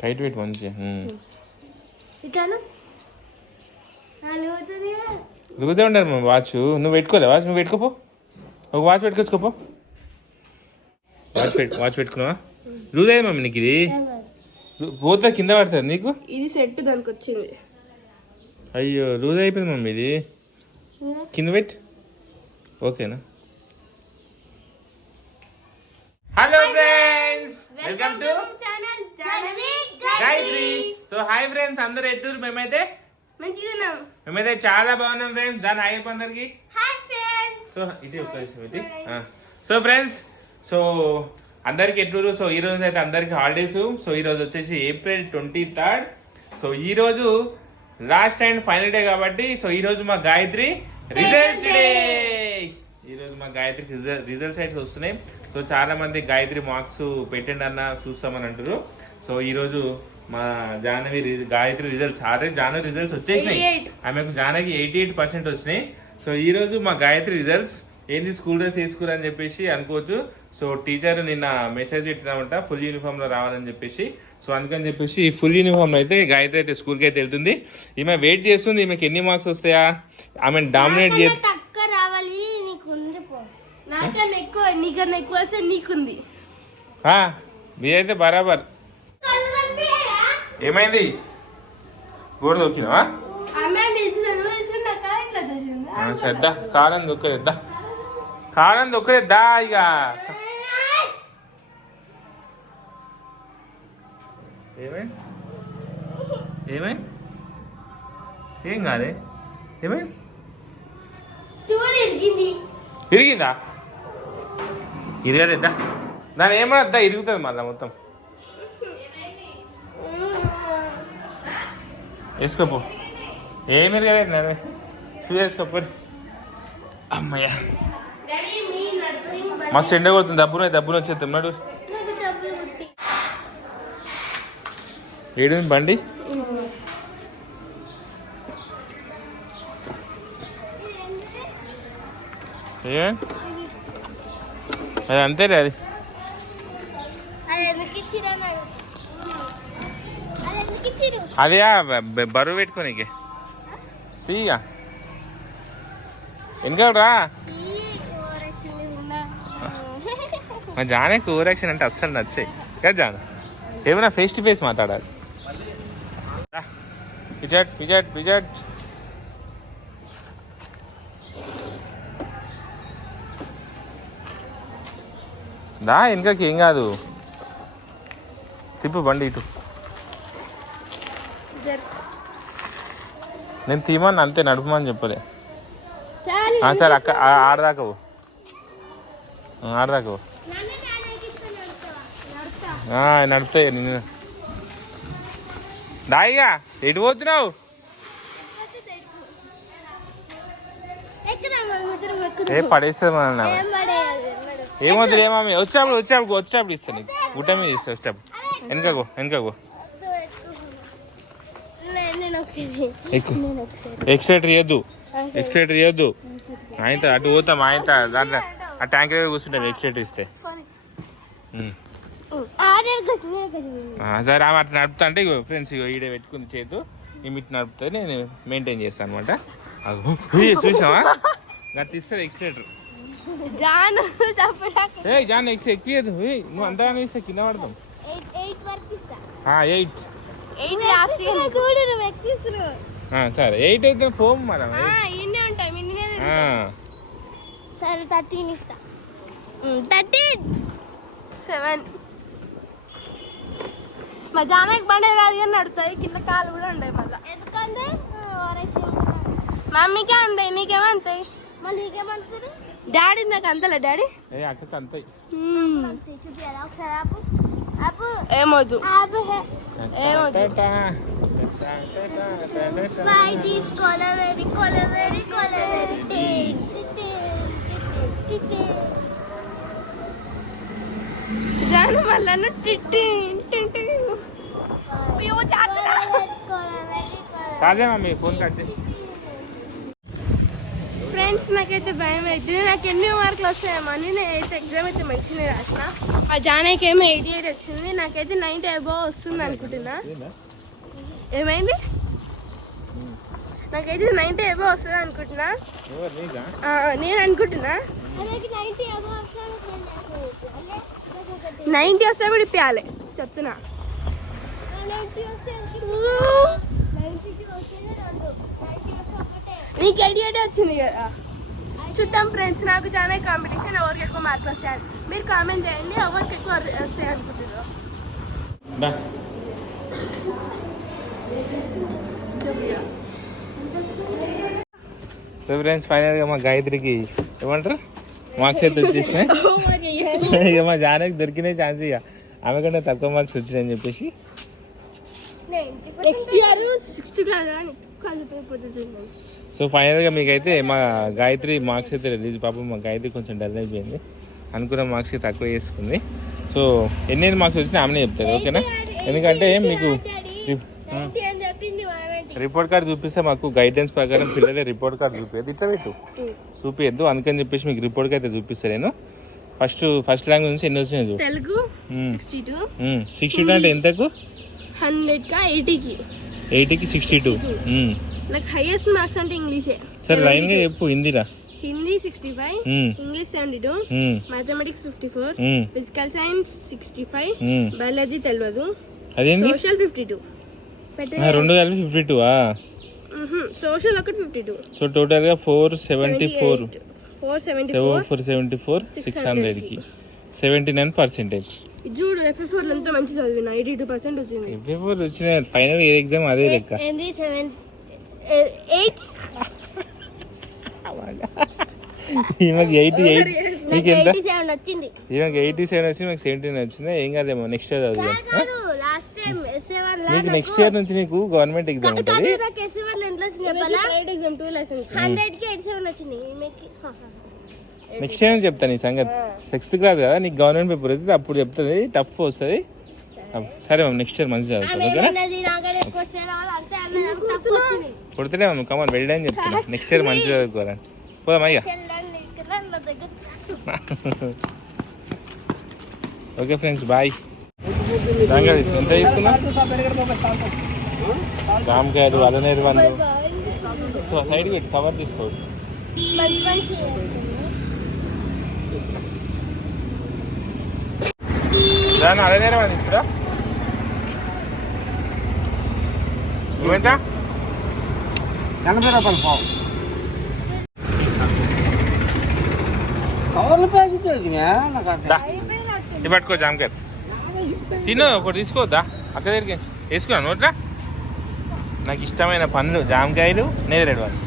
Tight పెట్టి మంచిగా లూజే ఉండాలి మా వాచ్. నువ్వు పెట్టుకోలే వాచ్? నువ్వు పెట్టుకోపో, ఒక వాచ్ పెట్టుకోవచ్చుకోపో. వాచ్ పెట్టుకున్నావా? లూజ్ అయ్యింది మమ్మీ నీకు ఇది. పోతే కింద పడుతుంది నీకు. ఇది సెట్ దానికి వచ్చింది. అయ్యో లూజ్ అయిపోయింది మమ్మీ ఇది. కింద పెట్టి ఓకేనా? Hello friends, welcome to Gayatri. So hi friends, అందరు ఎట్టూరు? మేమైతే చాలా బాగున్నాం ఫ్రెండ్స్. దాని హాయ్ అందరికి. సో ఇటు సో ఫ్రెండ్స్, సో అందరికి ఎట్టూరు? సో ఈ రోజు అయితే అందరికి హాలిడేస్. సో ఈ రోజు వచ్చేసి April 23rd. సో ఈ రోజు లాస్ట్ అండ్ ఫైనల్ డే కాబట్టి సో ఈ రోజు మా గాయత్రి రిజల్ట్స్ డే. ఈ రోజు మా గాయత్రి రిజల్ట్స్ అయితే వస్తున్నాయి. సో చాలా మంది గాయత్రి మార్క్స్ పెట్టండి అన్న చూస్తామని అంటారు. సో ఈ రోజు మా జాహ్నవి గాయత్రి రిజల్ట్స్ జాహ్నవి రిజల్ట్స్ వచ్చేసినాయి. ఆమెకు జాహ్నవికి 88% వచ్చినాయి. సో ఈ రోజు మా గాయత్రి రిజల్ట్స్ ఏంది స్కూల్ డ్రెస్ వేసుకురని చెప్పేసి అనుకోవచ్చు. సో టీచర్ నిన్న మెసేజ్ పెట్టినామంట ఫుల్ యూనిఫామ్ లో రావాలని చెప్పేసి. సో అందుకని చెప్పేసి ఫుల్ యూనిఫామ్ లో అయితే గాయత్రి అయితే స్కూల్కి అయితే వెళ్తుంది. ఈమె వెయిట్ చేస్తుంది ఈమెకి ఎన్ని మార్క్స్ వస్తాయా, ఆమె డామినేట్ మీరైతే బరాబర్. ఏమైంది? గోడ దొక్కినావా? సర్దా కారం దొక్కలేద్దా, కారం దొక్కలేద్దా. ఇక ఏమైంది? ఏమైంది? ఏం కాదే. ఏమైంది? ఇరిగిందా? ఇరగలేద్దా? దాని ఏమన్నా ఇరుగుతుంది మళ్ళీ మొత్తం. వేసుకోపో. ఏమి ఇరగలేదు నానే, షూ వేసుకోపో. అమ్మయ్యా మస్తు ఎండ కొడుతుంది. దబ్బున వచ్చేద్దాం నాడు. ఏడు బండి ఏ అది అంతేలే. అది అదే బరువు పెట్టుకోనీకి తీయగా వెనకాలరా. మా జానకి ఓవర్ యాక్షన్ అంటే అస్సలు నచ్చాయి కదా జాన. ఏమైనా ఫేస్ టు ఫేస్ మాట్లాడాలి. పిజట్ పిజట్ పిజట్. దా వెనకకి ఏం కాదు. తిప్పు బండి ఇటు. నేను తీమని అంతే, నడుపుమని చెప్పలే. సరే అక్క ఆడదాకవు నడుపుతాయి నిన్ను. దాయిగా ఎటు పోతున్నావు? ఏ పడేస్తుంది మన. ఏమవుతుంది ఏమీ వచ్చేటప్పుడు ఇస్తాను నీకు. గుట్ట మీద ఇస్తా వచ్చేటప్పుడు. వెనకగో ఎక్స్ట్రేటర్ ఇవ్వద్దు. ఆయన అటు పోతాం. ఆయన దాంట్లో ఆ ట్యాంక్ దగ్గర కూర్చుంటాం ఎక్స్ట్రేటర్ ఇస్తే. సరే ఆమె అట్లా నడుపుతా అంటే ఫ్రెండ్స్ ఈడే పెట్టుకుంది చేతు. ఇమిట్ నడుపుతా నేను మెయింటైన్ చేస్తాను అనమాట. చూసావా గట్టి ఇస్తుంది ఎక్స్ట్రేటర్. జాన్ ఎక్కియదు. నువ్వు అంతగానే ఇస్తే కింద పడతాం. 8 సరే 8 అయితే పోము మనం. సరే 13 ఇస్తా. 7 మా జానకి బండి రాదు కానీ నడుతాయి. కింద కాలు కూడా ఉండే మళ్ళీ. ఎందుకంటే మమ్మీకే అందాయి, నీకేమో అంతాయి. మళ్ళీ నీకేమంటుంది? డాడీ నాకు అంతలే. డాడీ అక్కకి అంతాయి. ఏమొద్దు. జాను మళ్ళా సాధ్యమా మీ ఫోన్ కట్టి. ఫ్రెండ్స్ నాకైతే భయం అవుతుంది. నాకు ఎన్ని మార్కులు వస్తాయేమో అని నేను 8th ఎగ్జామ్ అయితే మంచిగా రాసిన. ఆ జానకి ఏమో 88 వచ్చింది, నాకైతే 90 అబోవ్ వస్తుంది అనుకుంటున్నా. ఏమైంది? నాకైతే 90 అబోవ్ వస్తుంది అనుకుంటున్నా. నేను అనుకుంటున్నా 90 వస్తే కూడా ఇప్పించాలి చెప్తున్నా. నీకు 88 వచ్చింది కదా. చూద్దాం ఫ్రెండ్స్, నాకు చాలా కాంపిటీషన్ ఎవరికి ఎక్కువ మార్కులు వస్తాయని మీరు కామెంట్ చేయండి. ఎవరికి ఎక్కువ వస్తాయి అనుకుంటున్నారు. సో ఫ్రెండ్స్ ఫైనల్గా మా గాయత్రికి ఏమంటారు మార్క్స్ అయితే వచ్చేసినాయి. ఇక మా జానకి దొరికిన ఛాన్స్ ఇక ఆమె కంటే తక్కువ మార్క్స్ వచ్చినాయని చెప్పేసి సో ఫైనల్గా మీకైతే మా గాయత్రి మార్క్స్ అయితే రిలీజ్. పాపం మా గాయత్రి కొంచెం డల్ అయిపోయింది, అనుకున్న మార్క్స్ తక్కువ చేసుకుంది. సో ఎన్ని మార్క్స్ వచ్చినా ఆమెనే చెప్తారు, ఓకేనా? ఎందుకంటే మీకు రిపోర్ట్ కార్డ్ చూపిస్తే మాకు గైడెన్స్ ప్రకారం పిల్లలే రిపోర్ట్ కార్డ్ చూపించదు, ఇట్లా పెట్టు చూపించద్దు. అందుకని చెప్పేసి మీకు రిపోర్ట్ అయితే చూపిస్తాను నేను. ఫస్ట్ లాంగ్వేజ్ నుంచి ఎన్ని వచ్చినాయి చూడు. తెలుగు 62 అంటే ఎంతకు? 80కి 62. నాకు హైయెస్ట్ మార్క్స్ అంటే ఇంగ్లీషే. సరే లైన్ గా చెప్పు. హిందీరా? Hindi 65, English 72, mathematics 54, physical science 65, biology తెలియదు, సోషల్ 52. 2 కలిపి 52. సోషల్ ఒకటి 52. సో టోటల్ గా 474 600కి 79%. చూడు FF4 ఎంత మంచి చదివిన 82% వచ్చింది. FF4 వచ్చిన ఫైనల్ ఏ ఎగ్జామ్ అదే లెక్క. ఈమెకి 88 మీకు ఎంత? ఈమెకి 87 వచ్చి మీకు 17 వచ్చింది. ఏం కాదేమో, నెక్స్ట్ ఇయర్ చదువుదాం. నీకు నెక్స్ట్ ఇయర్ నుంచి నీకు గవర్నమెంట్ ఎగ్జామ్ ఉంటుంది. నెక్స్ట్ ఇయర్ చెప్తాను ఈ సంగతి. 6th క్లాస్ కదా, నీకు గవర్నమెంట్ పేపర్ వస్తుంది, అప్పుడు చెప్తుంది. టఫ్ వస్తుంది. సరే మ్యామ్, నెక్స్ట్ ఇయర్ మంచిగా చదువుతుంది, ఓకేనా? కొడుతుంటే మ్యామ్ కమాన్ వెళ్ళి అని చెప్తున్నా. నెక్స్ట్ ఇయర్ మంచిగా చదువుకోవాలని పోదామయ్యా. Okay friends, bye. ఎంత తీసుకున్నా? జామకాయలు, అలనేరు పండ్లు సైడ్ పెట్టి కవర్ తీసుకోవద్దు. దాన్ని అలనేరు పండు తీసుకురా. నువ్వెంత? 80 రూపాయలు పావు. కవర్ల ప్యాకెట్ ఇది పట్టుకో. జామకాయలు తిను, ఒకటి తీసుకోవద్దా? అక్క దగ్గరికి వేసుకున్నాను నోట్లా. నాకు ఇష్టమైన పండ్లు జామకాయలు, నేరేడు పండ్లు.